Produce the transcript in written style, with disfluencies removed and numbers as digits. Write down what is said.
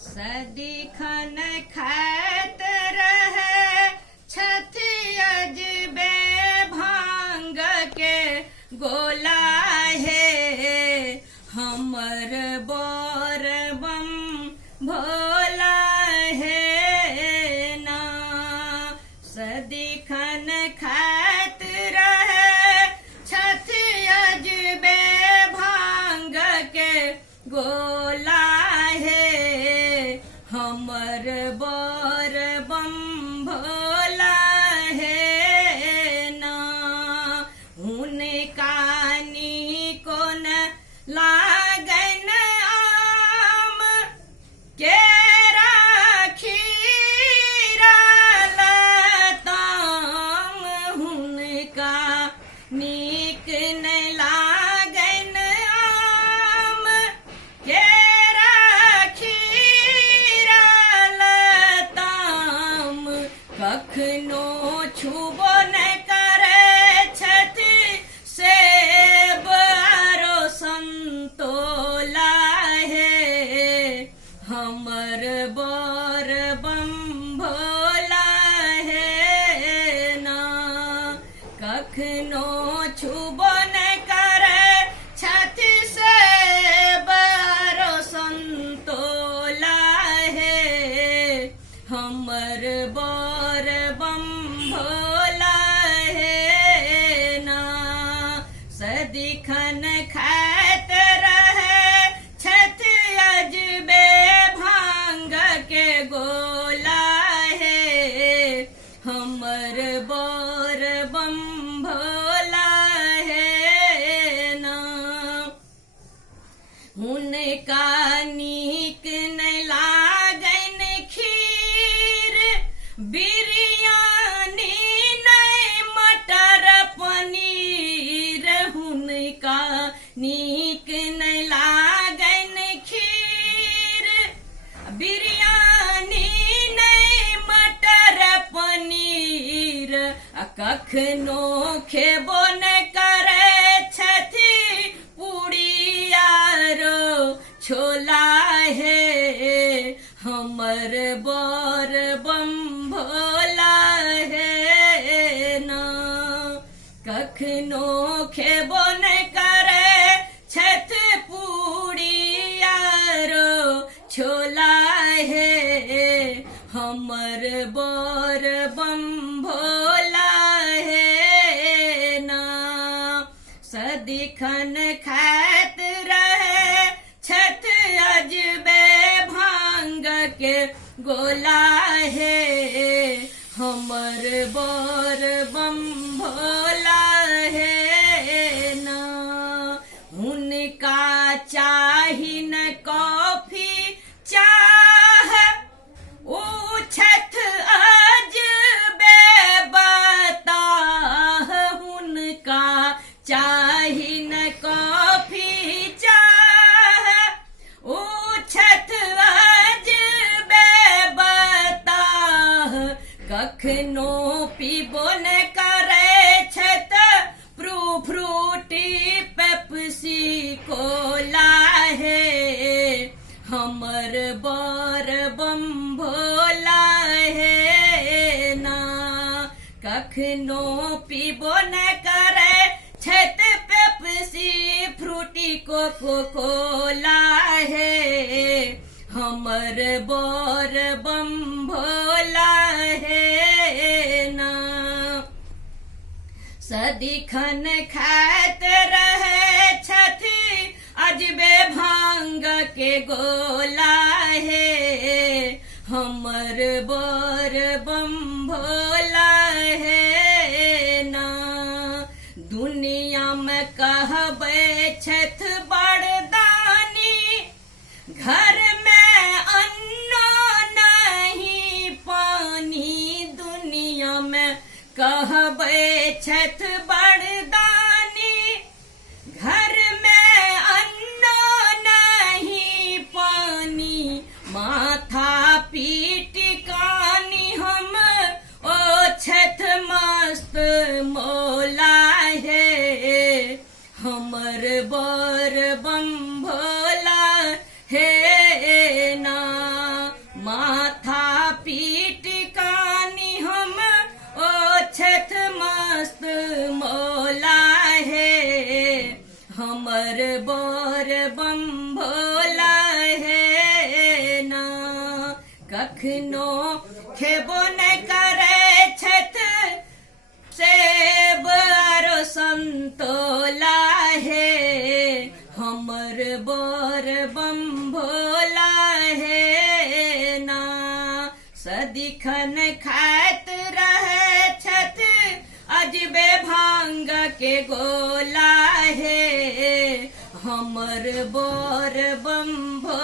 सदिखन खात रहे छथि अजबे भांग के गोला हे हमर बोर बम भोला हे ना। सदिखन खात रहे छथि अजबे भांग के गोला हमर बोर बम भोला है ना। उनका नीको न लागन आम केरा खीरा लताम उनका नीक न लागन आम केरा कखनो छुबो न करे छथि सेब आरो संतोला हे हमर बोर बम भोला हे ना। कखनो छुबो न करे छथि सेब आरो संतोला हे हमर बोर बम भोला हे ना। सदिखन खात रहे छथि अजबे भांग के गोला हे हमर बोर बम भोला हे ना। उनका नीक न लागन बिरयानी नहीं मटर पनीर उनका नीक नहीं लागन खीर बिरयानी नहीं मटर पनीर कखनो खेबो न करे छथि पूरी आरो छोला हे हमर बोर बम भोला हे ना। कखनो खेबो न करे छथ पूरी आरो छोला हे हमर बोर बम भोला हे ना। सदिखन खात रहे छथ अजबे भांग के गोला हे हमर बोर बम भोला हे ना। उनका चाही न कॉफी चाह ओ छथ अजबे बताह उनका चाही न कॉफी चाह ओ छथ अजबे बताह कखनो पीबो न करे छथ फ्रूटी पेप्सी कोला हे हमर बोर बम भोला हे ना। कखनो पीबो न करे छथ पेप्सी फ्रूटी कोको कोला हे हमर बोर बम भोला हे ना। सदिखन खात रहे छथि अजबे भांग के गोला हे हमर बोर बम भोला हे ना। दुनिया में कहबे छथ बड़दानी घर में अन्नो नहीं पानी दुनिया में कहबे छथ बड़दानी घर में अन्नो नहीं पानी माथा पीट कानी हम ओ छथ मस्त मोला हे हमर बोर बम भोला हे ना। हमर बोर बम भोला है ना कखनो खेबो न करे छथ सेब आरो संतोला है हमर बोर बम भोला है ना सदिखन खात रहे छथ अजबे भांग के गोला है हमर बोर बम भोला